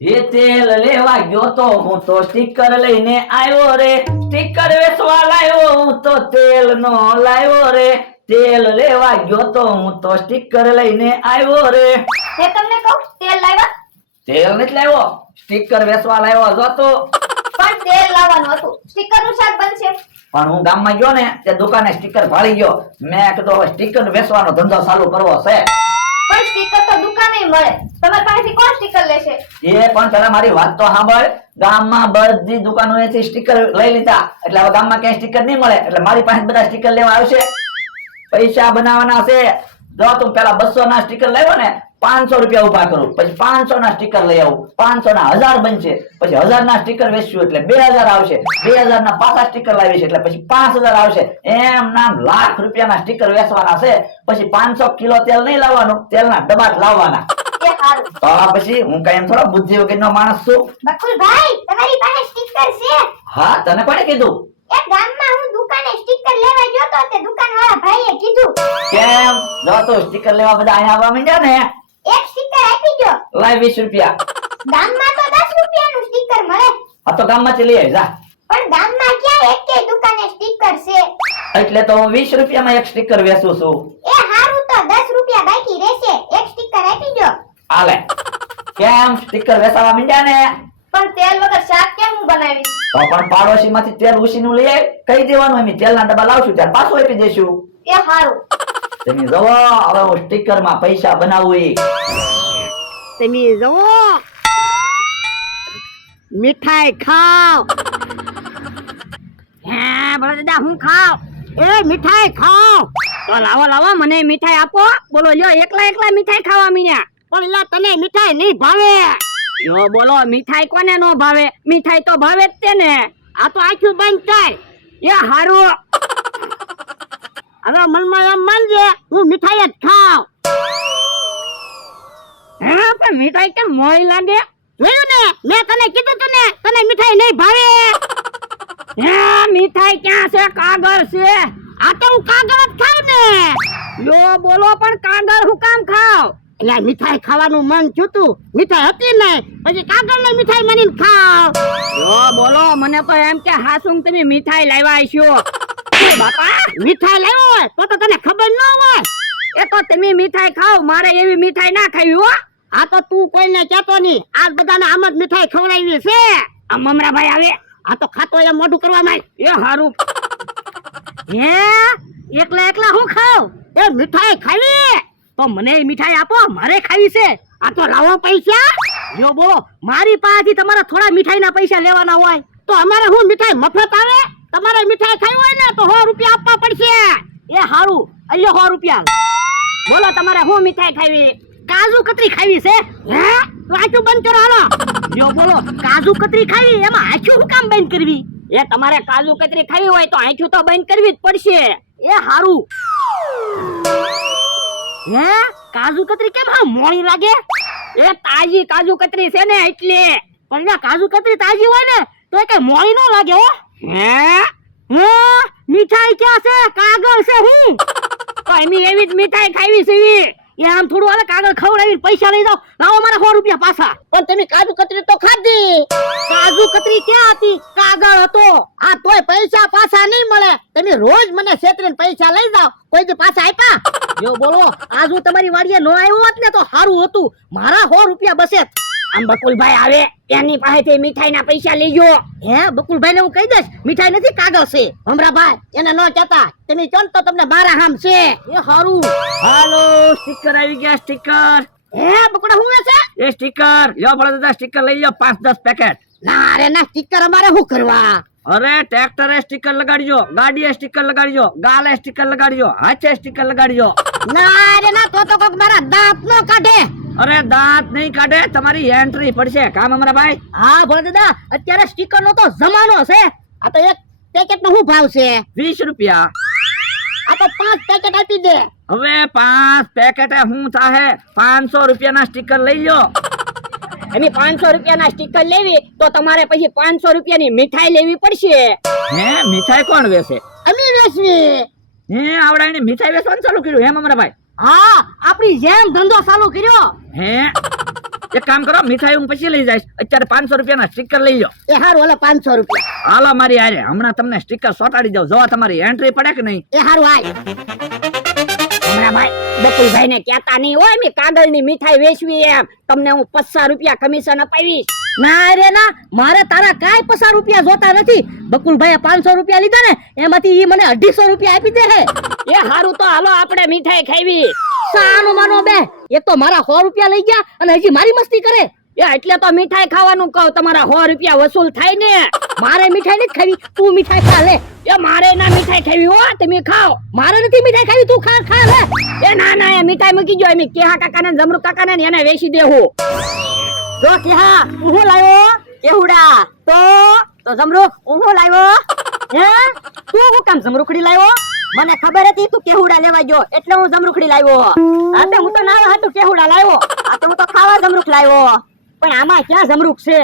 એ તેલ લેવા ગયો તો હું તો સ્ટીકર લઈને આવ્યો રે, સ્ટીકર વેચવા લાવ્યો હું તો તેલ નો લાવ્યો રે, તેલ લેવા ગયો તો હું તો સ્ટીકર લઈને આવ્યો રે. હે તમને કહું તેલ લાવ્યા? તેલ નથી લાવ્યો, સ્ટીકર વેચવા લાવ્યો જો તો. પણ તેલ લાવવાનું હતું, સ્ટીકર નું શાક બનશે. પણ હું ગામમાં ગયો ને તે દુકાને સ્ટીકર ભાળી ગયો. મેં કીધું હવે સ્ટીકર વેચવાનો ધંધો ચાલુ કરવો છે. પણ સ્ટીકર તો દુકાને મળે, તમારી પાસેથી કોણ સ્ટીકર લેશે? એ પણ પેલા મારી વાત તો સાંભળ. ગામમાં બધી દુકાનોએથી સ્ટીકર લઈ લીધા એટલે હવે ગામમાં ક્યાંય સ્ટીકર નહીં મળે એટલે મારી પાસે બધા સ્ટીકર લેવા આવશે. પૈસા બનાવવાના છે. જો તું પેલા 200 ના સ્ટીકર લાવ્યો ને 500 રૂપિયા ઉભા કરું, પછી 500 ના સ્ટીકર લઈ આવું, 500 ના 1000 બનશે, પછી 1000 ના સ્ટીકર વેચશું એટલે 2000 આવશે, 2000 ના પાછા સ્ટીકર લાવીશ એટલે પછી 5000 આવશે. એમ નામ લાખ રૂપિયાના સ્ટીકર વેચવાના છે. પછી 500 કિલો તેલ નહીં લાવવાનું, તેલના ડબ્બા જ લાવવાના. એ હારું. તો પછી હું કઈ એમ થોડો બુદ્ધિ વગરનો માણસ છું. બકુલભાઈ તમારી પાસે સ્ટીકર છે? હા, તને કોણે કીધું? એ ગામમાં હું દુકાને સ્ટીકર લેવા ગયો તો તે દુકાનવાળા ભાઈએ કીધું. કેમ? જો તું સ્ટીકર લેવા બધા અહીંયા આવવા માંડ્યા ને, એક સ્ટીકર આપી દો. લાય 20 રૂપિયા. ગામમાં તો 10 રૂપિયાનું સ્ટીકર મળે. આ તો ગામમાંથી લઈ આવી જા. પણ ગામમાં ક્યાં એકેય દુકાને સ્ટીકર છે? એટલે તો હું 20 રૂપિયામાં એક સ્ટીકર વેચું છું. એ હારું તો 10 રૂપિયા બાકી રહેશે, એક સ્ટીકર આપી દો. હાલે. કેમ? સ્ટીકર વેચાવા માંડ્યા ને? પણ તેલ વગર શાક કેમ હું બનાવીશ? તો પણ પાડોશીમાંથી તેલ ઉસીનું લઈ આય, કહી દેવાનું એમ તેલના ડબ્બા લાવશું ત્યારે પાછું આપી દઈશું. એ હારું. તમે જુઓ હવે હું સ્ટીકરમાં પૈસા બનાવું ઈ. તમે જુઓ મીઠાઈ ખાઓ. હે બોલો દાદા હું ખાવ? એ મીઠાઈ ખાઓ. તો લાવો લાવો મને મીઠાઈ આપો. બોલો લ્યો એકલા એકલા મીઠાઈ ખાવા મીન્યા. પણ લા તને મીઠાઈ નહીં ભાવે. યો બોલો મીઠાઈ કોને નો ભાવે? મીઠાઈ તો ભાવે જ તે ને. આ તો આખું બંધ થાય. એ હારું. હવે મનમાં એમ માનજે હું મીઠાઈ જ ખાવ. હે પણ મીઠાઈ કેમ મોળી લાગે? જોયું ને મેં તને કીધું તું ને તને મીઠાઈ નહીં ભાવે. હે મીઠાઈ ક્યાં છે? કાગળ છે. આ તો હું કાગળ જ ખાવ ને. યો બોલો પણ કાગળ હું કામ ખાવ? એટલે મીઠાઈ ખાવાનું મન થયું, મીઠાઈ હતી ને પછી કાગળ ને મીઠાઈ માનીને ખાવ. યો બોલો મને તો એમ કે હાસું તમે મીઠાઈ લાવ્યા છો. બાપા મીઠાઈ લાવ્યો હોય તો તને ખબર ન હોય. એ તો તમે મીઠાઈ ખાવ, મારે એવી મીઠાઈ ના ખાવી હો. આ તો તું કોઈને કહેતો નહીં, આ બધાને આમ જ મીઠાઈ ખવડાવી છે. આ મમરાભાઈ આવે આ તો ખાતો એમ મોઢું કરવા માંડ. એ હારું. હે એકલા એકલા હું ખાવ? એ મીઠાઈ ખાવી તો મને મીઠાઈ આપો, મારે ખાવી છે. આ તો લાવો પૈસા. જો બોલો મારી પાસેથી તમારા થોડા મીઠાઈના પૈસા લેવાના હોય તો અમારે હું મીઠાઈ મફત આવે? તમારે મીઠાઈ ખાવી હોય ને તો 100 રૂપિયા આપવા પડશે. એ હારું અલ્યો 100 રૂપિયા. બોલો તમારે હું મીઠાઈ ખાવી? કાજુ કતરી ખાવી છે. હે તો આંખું બંધ કરો હાલો. જો બોલો કાજુ કતરી ખાવી એમાં આંખું શું કામ બંધ કરવી? એ તમારે કાજુ કતરી ખાવી હોય તો આંખું તો બંધ કરવી જ પડશે. એ હારું. હે કાજુ કતરી કેમ હા મોળી લાગે? એ તાજી કાજુ કતરી છે ને એટલે. પણ ના કાજુ કતરી તાજી હોય ને તો એ કઈ મોળી ન લાગે હો. હે મીઠાઈ ક્યાં છે? કાગળ છે હું. તો એમી એવી જ મીઠાઈ ખાવી છે. એ આમ થોડું હાલે કાગળ ખવડાવી પૈસા લઈ જાઓ. લાવો મારા 100 રૂપિયા પાછા. પણ તમે કાજુ કતરી તો ખાધી. કાજુ કતરી ક્યાં હતી? કાગળ હતો. આ તોય પૈસા પાછા નહીં મળે. તમે રોજ મને છેતરીને પૈસા લઈ જાઓ, કોઈ દી પાછા આપ્યા? જો બોલો આજુ તમારી વાડીએ નો આવ્યો હોત ને તો સારું હતું. મારા 100 રૂપિયા બસે. આમ બકુલભાઈ આવે એની પાસેથી મીઠાઈના પૈસા લેજો. હે બકુલભાઈ ને હું કહી દઈશ મીઠાઈ નથી કાગળ છે. હમરાભાઈ એને ન કહેતા, તમે કહો તો તમને મારા હામ છે. એ હારું. હાલો સ્ટીકર આવી ગયા. સ્ટીકર. હે બકુડા હું છે? એ સ્ટીકર લ્યો બળો દાદા, સ્ટીકર લઈ લ્યો 5-10 પેકેટ. ના રે ના સ્ટીકર અમારે શું કરવા? અરે ટ્રેક્ટરે સ્ટીકર લગાડજો, ગાડીએ સ્ટીકર લગાડજો, ગાલે સ્ટીકર લગાડજો, હાથે સ્ટીકર લગાડજો. ના રે ના તો કોક મારા દાંત નો કાઢે. અરે દાંત નહીં કાઢે, તમારી એન્ટ્રી પડશે. કામ અમારા ભાઈ. હા ભોળા દાદા અત્યારે સ્ટીકર નો તો જમાનો છે. આ તો એક પેકેટ નો શું ભાવ છે? 20 રૂપિયા. આ તો 5 પેકેટ આપી દે. હવે 5 પેકેટે શું થાહે? 500 રૂપિયાના સ્ટીકર લઈ લ્યો. એની 500 રૂપિયાના સ્ટીકર લેવી તો તમારે પછી 500 રૂપિયાની મીઠાઈ લેવી પડશે. હે મીઠાઈ કોણ વેચે? અમે વેચવી. હે આવડાને મીઠાઈ વેચવાનું ચાલુ કર્યું હે અમારા ભાઈ? હા આપણી જેમ ધંધો ચાલુ કર્યો. હે એક કામ કરો, મીઠાઈ હું પછી લઈ જઈશ, અત્યારે 500 રૂપિયાના સ્ટીકર લઈ લો. એ હારું ઓલે 500 રૂપિયા. હાલો મારી હારે, હમણાં તમને સ્ટીકર સોટાડી દઉં. જો તમારી એન્ટ્રી પડે કે નહીં. એ હારું હાલ. હમણાં ભાઈ બકુલભાઈ ને કહેતા નહીં હોય મેં કાગળની મીઠાઈ વેચવી એમ. તમને હું 50 રૂપિયા કમિશન અપાવીશ. ના રે ના, મારે તારા કાંઈ 50 રૂપિયા જોતા નથી. બકુલભાઈએ 500 રૂપિયા લીધા ને એમાંથી ઈ મને 250 રૂપિયા આપી દે હે. એ હારું તો હાલો આપણે મીઠાઈ ખાવી. સાનો માનો બે, એક તો મારા 100 રૂપિયા લઈ ગયા અને હજી મારી મસ્તી કરે. એ એટલે તો મીઠાઈ ખાવાનું કહું, તમારા 100 રૂપિયા વસૂલ થાય ને. મારે મીઠાઈ નથી ખાવી, તું મીઠાઈ ખા લે. એ મારે ના મીઠાઈ ખાવી હો, તમે ખાઓ. મારે નથી મીઠાઈ ખાવી, તું ખા લે. એ ના ના, એ મીઠાઈ મૂકી જો, એમ કેહા કાકાને જમરૂ કાકાને ને એને વેચી દેવું. જો કેહા હું લાવ્યો કેહુડા, તો જમરૂક હું લાવ્યો. હે તું હું કામ જમરૂખડી લાવ્યો? મને ખબર હતી તું કેહુડા લેવા ગયો એટલે હું જમરૂખડી લાવ્યો. આ તો હું તો ના હતું કેહુડા લાવ્યો. આ તો હું તો ખાવા જમરૂખ લાવ્યો. પણ આમાં ક્યાં જમરૂખ છે?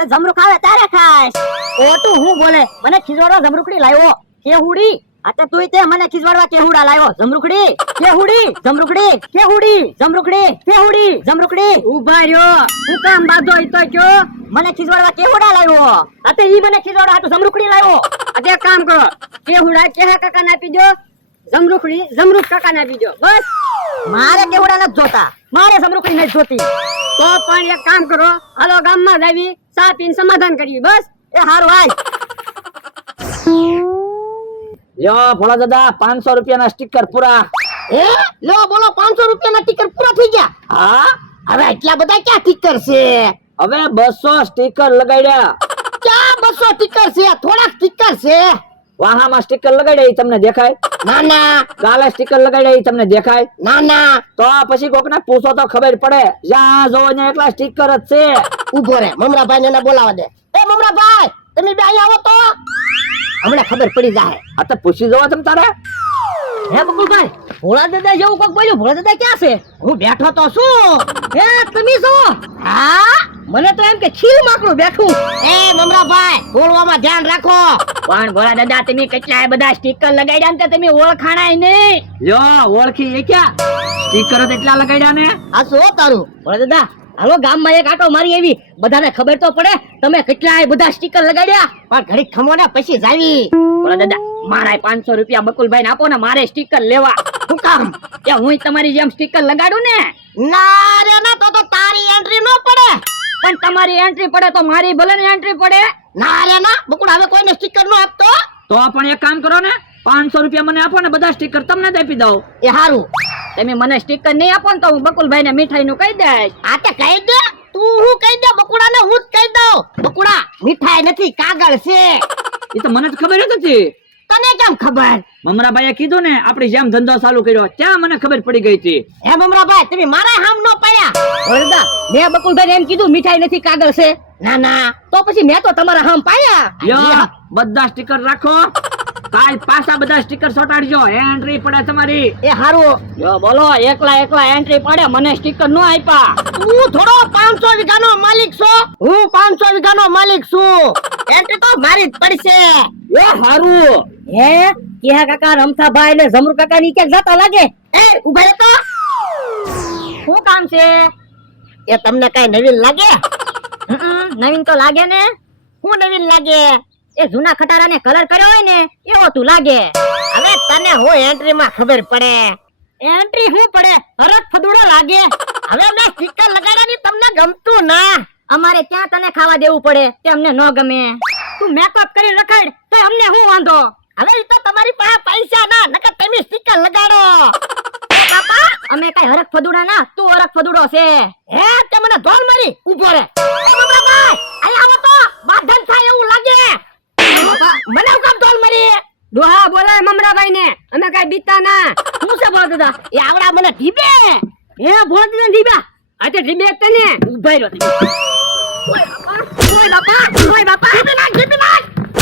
એ જમરૂખ આવે તારે ખાઈશ. ઓ તું હું બોલે, મને ખીજવાડવા જમરૂખડી લાવ્યો કેહુડી. આ તો તુંય તે મને ખીજવાડવા કેહુડા લાવ્યો. જમરૂખડી કેહુડી જમરૂખડી કેહુડી જમરૂખડી કેહુડી જમરૂખડી. ઉભા રહ્યો, હું કામ બાંધો ઈ તો કયો. મને ખીજવાડવા કેહુડા લાવ્યો. આ તો ઈ મને ખીજવાડવા હાટુ જમરૂખડી લાવ્યો. આ એક કામ કરો, કેહુડા કેહા કાકાને આપી દો, જમરૂખડી જમરૂખ કાકાને આપી દો. બસ મારે કેહુડા નથી જોતા, મારે જમરૂખડી નથી જોતી. તો પણ એક કામ કરો, હાલો ગામમાં જાવી, ચા પીને સમાધાન કરીએ. બસ એ હારું હાલ. લ્યો ભોળા દાદા, 500 રૂપિયાના સ્ટીકર પૂરા. એ લો બોલો, 500 રૂપિયાના ટીકર પૂરા થઈ ગયા. હા હવે એટલા બધા ક્યાં ટીકર છે? હવે 200 સ્ટીકર લગાડ્યા. ક્યાં 200 ટીકર છે? થોડાક ટીકર છે. વાહામાં સ્ટીકર લગાડ્યા ઈ તમને દેખાય? ના ના. ગાલે સ્ટીકર લગાડ્યા ઈ તમને દેખાય? ના ના. તો પછી કોકને પૂછો તો ખબર પડે. જ્યાં જોવો ત્યાં એકલા સ્ટીકર જ છે. ઉભો રે, મમરાભાઈ ને બોલાવા દે. એ મમરાભાઈ, તમે બે અહીંયા આવો તો હમણાં ખબર પડી જાય. આ તો પૂછી જોવા તમ તારે. હે બકુલભાઈ, ભોળા દાદા જેવું કોક બોલ્યું. ભોળા દાદા ક્યાં છે? હું બેઠો તો શું. હે તમે શું? હા મને તો એમ કે ખીલ માકડું બેઠું. એ મમરાભાઈ, બોલવામાં ધ્યાન રાખો. પણ ભોળા દાદા તમે કેટલાય બધા સ્ટીકર લગાડ્યા ને તમે ઓળખાણાય નહીં. લ્યો ઓળખી એ ક્યાં? સ્ટીકર જ એટલા લગાડ્યા ને. આ શું તારું? ભોળા દાદા હાલો ગામમાં એક આટો મારી એવી, બધાને ખબર તો પડે તમે કેટલાય બધા સ્ટીકર લગાડ્યા. પણ ઘડીક ખમો ને પછી જાવી. ભોળા દાદા મારા 500 રૂપિયા બકુલભાઈ ને આપો ને, મારે સ્ટીકર લેવા. શું કામ? કે હું તમારી જેમ સ્ટીકર લગાડું ને. ના રે ના, તો તારી એન્ટ્રી ન પડે. પણ તમારી એન્ટ્રી પડે તો મારી ભલે ને એન્ટ્રી પડે. ના રે ના બકુલ, હવે કોઈને સ્ટીકર ન આપતો. તો પણ એક કામ કરો ને, 500 રૂપિયા મને આપો ને, બધા સ્ટીકર તમને જ આપી દઉં. એ હારું, તમે મને સ્ટીકર નહીં આપો ને તો હું બકુલભાઈ ને મીઠાઈ નું કહી દઈશ. આ તે કહી દે, તું હું કહી દે, બકુડા ને હું જ કહી દઉં. બકુડા મીઠાઈ નથી, કાગળ છે. એ તો મને જ ખબર જ હતી. તને કેમ ખબર? મમરાભાઈએ કીધું ને, આપણી જેમ ધંધો ચાલુ કર્યો ત્યાં મને ખબર પડી ગઈ હતી. હે મમરાભાઈ, તમે મારા હામ નો પાડ્યા. વરદા મેં બકુલભાઈ એમ કીધું મીઠાઈ નથી, કાગળ છે. ના ના, તો પછી મેં તો તમારા હામ પાડ્યા. લ્યો બધા સ્ટીકર રાખો, કાલ પાછા બધા સ્ટીકર ચોટાડજો, એન્ટ્રી પડે તમારી. એ હારું. જો બોલો, એકલા એન્ટ્રી પડે, મને સ્ટીકર નો આપ્યા. તું થોડો 500 વીઘાનો માલિક છો, હું 500 વીઘાનો માલિક છું. એન્ટ્રી તો મારી જ પડશે. એ હારું. હે કેહા કાકા, રમથાભાઈ ને જમરૂ કાકા ની ક્યાંક જતા લાગે. એ ઉભા રહો તો. શું કામ છે? એ તમને કઈ નવીન લાગે? નવીન તો લાગે ને. શું નવીન લાગે? એ જૂના ખટારાને કલર કર્યો હોય ને એવો તું લાગે. હવે તને હું એન્ટ્રી માં ખબર પડે. એન્ટ્રી શું પડે? હરખ ફદુડો લાગે. હવે મેં સ્ટીકર લગાડ્યાની તમને ગમતું ના. અમારે ત્યાં તને ખાવા દેવું પડે તે અમને ન ગમે. તું મેકઅપ કરી રખાડ તો અમને શું વાંધો? હવે ઈ તો તમારી પાસે પૈસા ના, નકર તમે સ્ટીકર લગાડો. પાપા અમે કઈ હરખ ફદુડા ના, તું હરખ ફદુડો છે. હે તે મને ધોલ મારી. ઉભો રે. એ મમરાભાઈ આયા આવો તો, બાધન થાય એવું લાગે. મને કામ ધોલ મારી. ડોહા બોલાય મમરાભાઈ ને, અમે કઈ બીતા ના. હું છે બોલ દાદા? એ આવડા મને ઢીબે. હે બોલ દાદા ઢીબા? આ તે ઢીબે તને ઉભા રહ્યો. ઓય બાપા, ઓય બાપા, ઢીબે ના.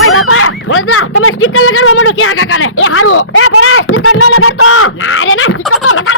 ઓય બાપા, બોલ દાદા તમે સ્ટીકર લગાડવા માંડો ક્યાં કાકાને. એ હારું. એ ભરા સ્ટીકર ન લગાડતો. ના રે ના, સ્ટીકર તો લગાડ.